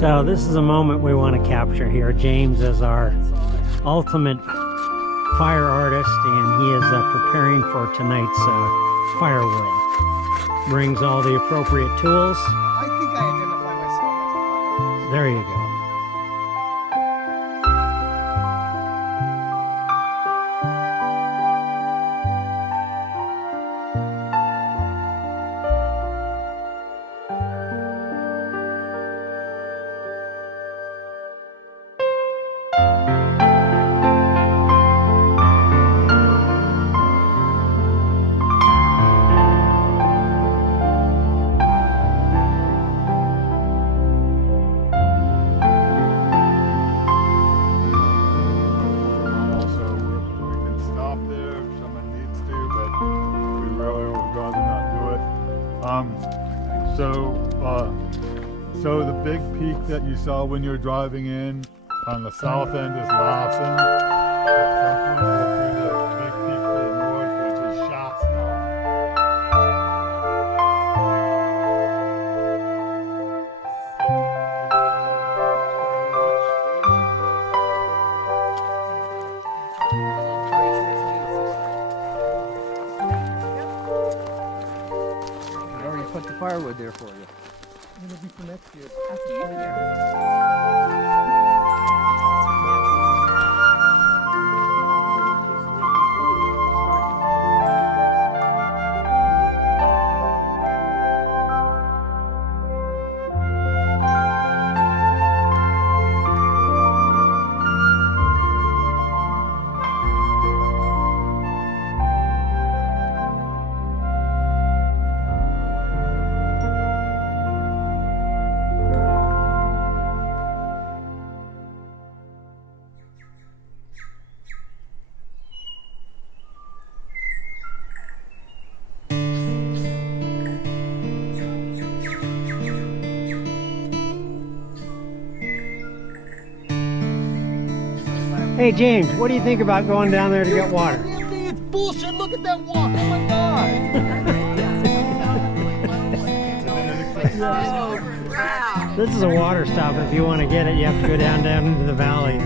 So this is a moment we want to capture here. James is our ultimate fire artist, and he is preparing for tonight's firewood. Brings all the appropriate tools. I think I identify myself as a fire artist. There you go. So the big peak that you saw when you were driving in on the south end is Lawson. At some point we'll do the big peak to the north, which is Shasta. I already put the firewood there for you. It'll be for next year. After you're here. Hey James, what do you think about going down there to get water? It's bullshit. Look at that walk. Oh my god. Oh, wow. This is a water stop. If you want to get it, you have to go down into the valley.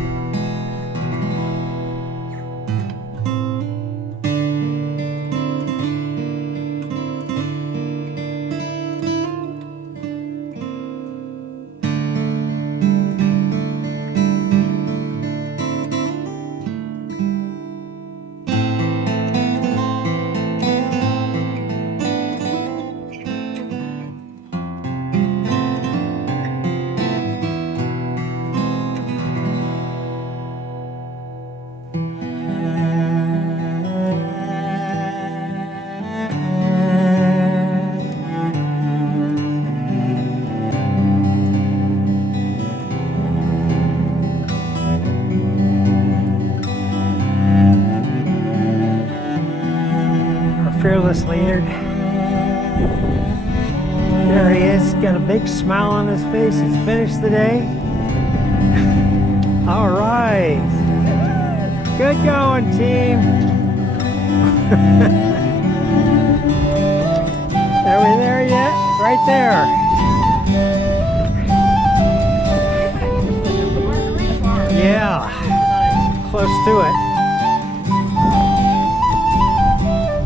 Fearless leader. There he is, got a big smile on his face. He's finished the day. All right. Good going, team. Are we there yet? Right there. Yeah. Close to it.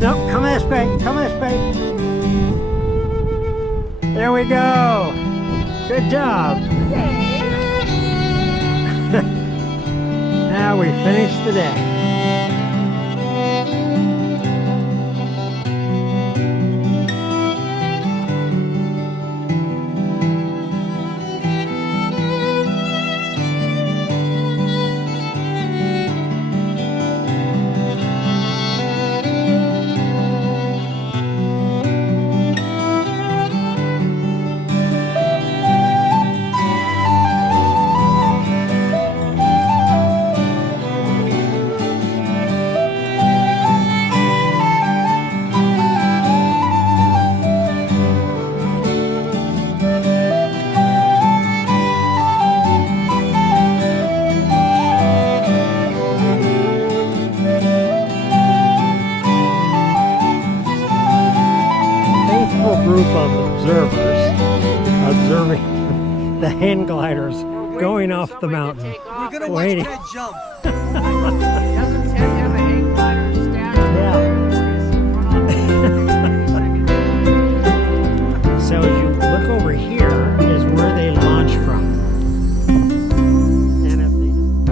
Nope, come this way, come this way. There we go. Good job. Now we finished the day. going off the mountain. We're gonna Waiting. watch Ted jump. Doesn't Ted have a hang glider stashed? So as you look over here is where they launch from. And if they don't.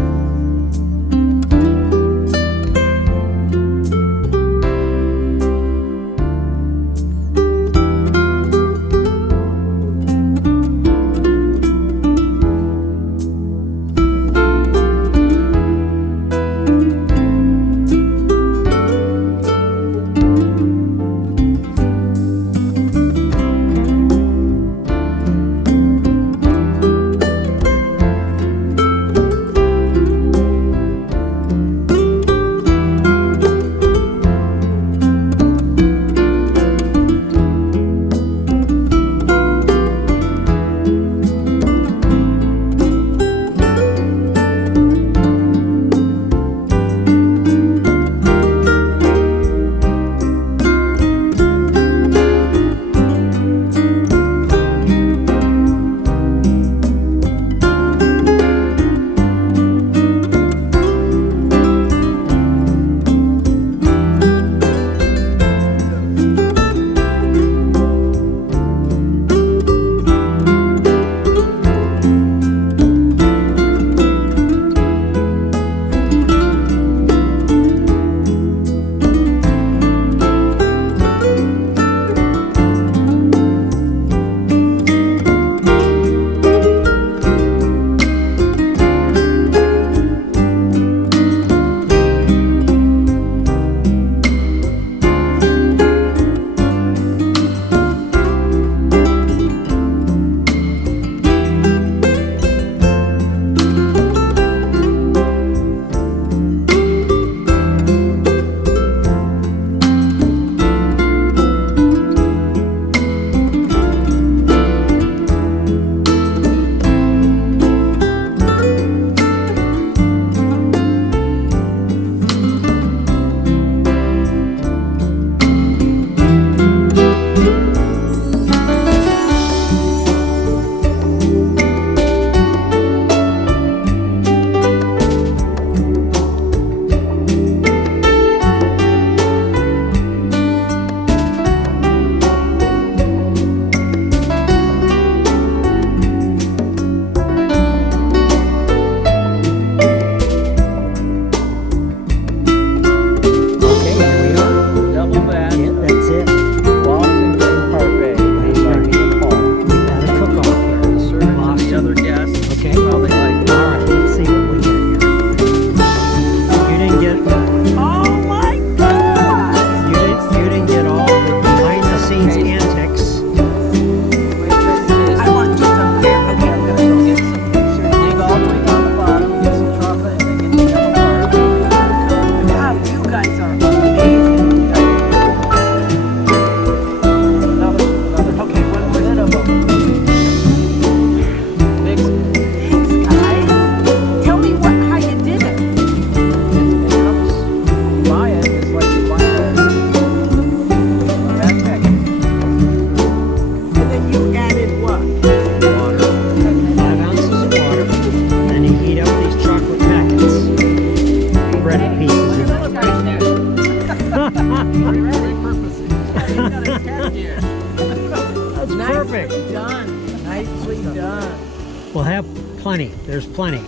We'll have plenty. There's plenty.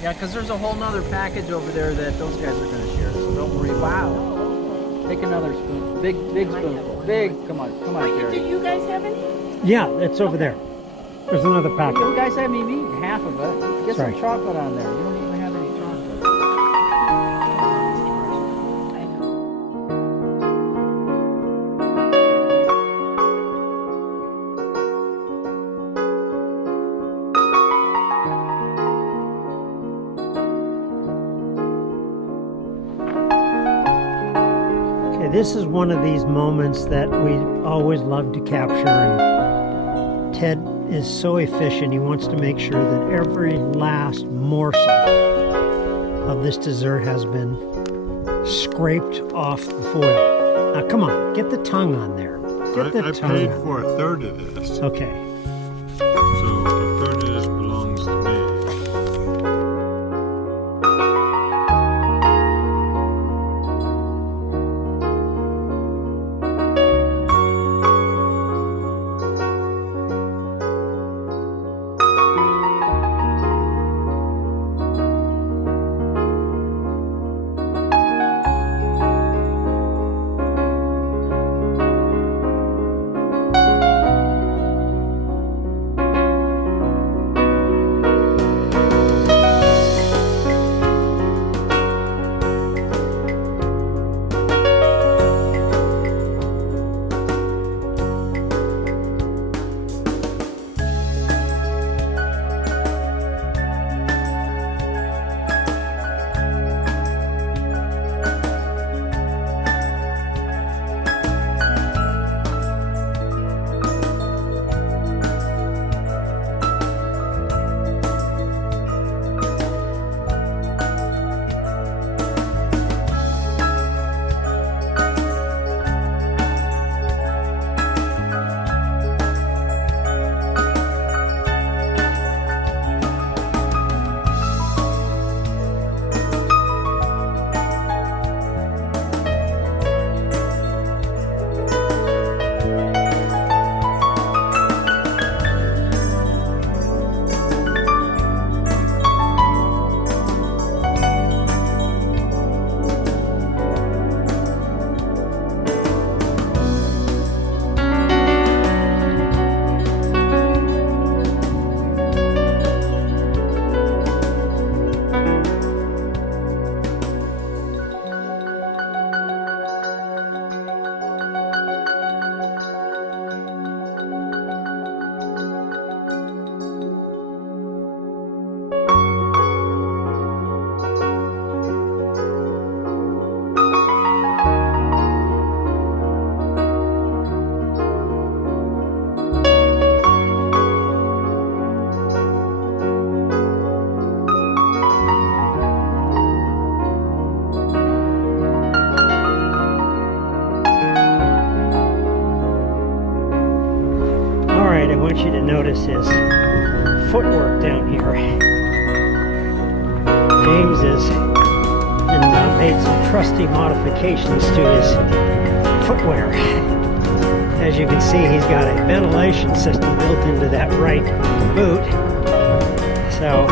Yeah, because there's a whole nother package over there that those guys are going to share, so don't worry. Wow. Take another spoon. Big spoonful. Big. Come on, Jerry. Do you guys have any? Yeah, it's over there. There's another You packet. guys haven't even eaten half of it. Get Sorry. some chocolate on there. You don't even have any chocolate. I know. Okay, this is one of these moments that we always love to capture. And Ted is so efficient. He wants to make sure that every last morsel of this dessert has been scraped off the foil. Now, come on, get the tongue on there. Get the I tongue paid out. for a third of this, Okay. so a third of this belongs to me. I want you to notice his footwork down here. James has made some trusty modifications to his footwear. As you can see, he's got a ventilation system built into that right boot. So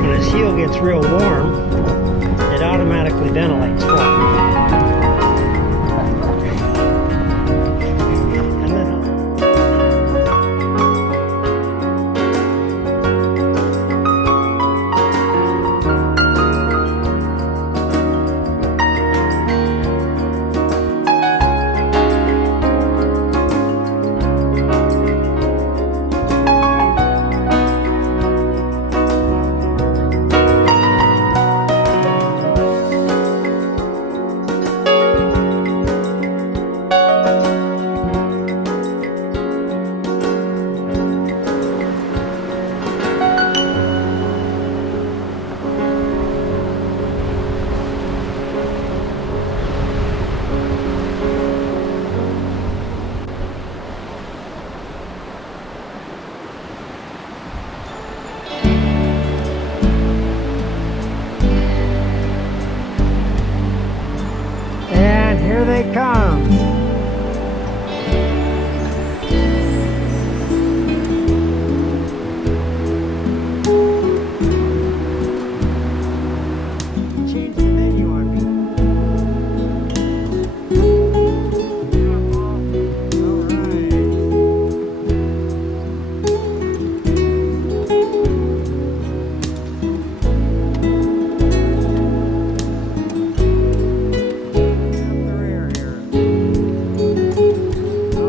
when his heel gets real warm, it automatically ventilates for him. Here they come. Change the menu on me.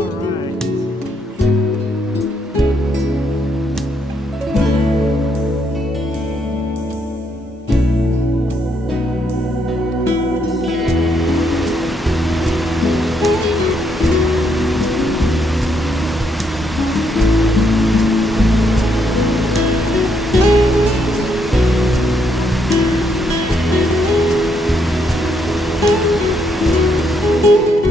All right. Thank you.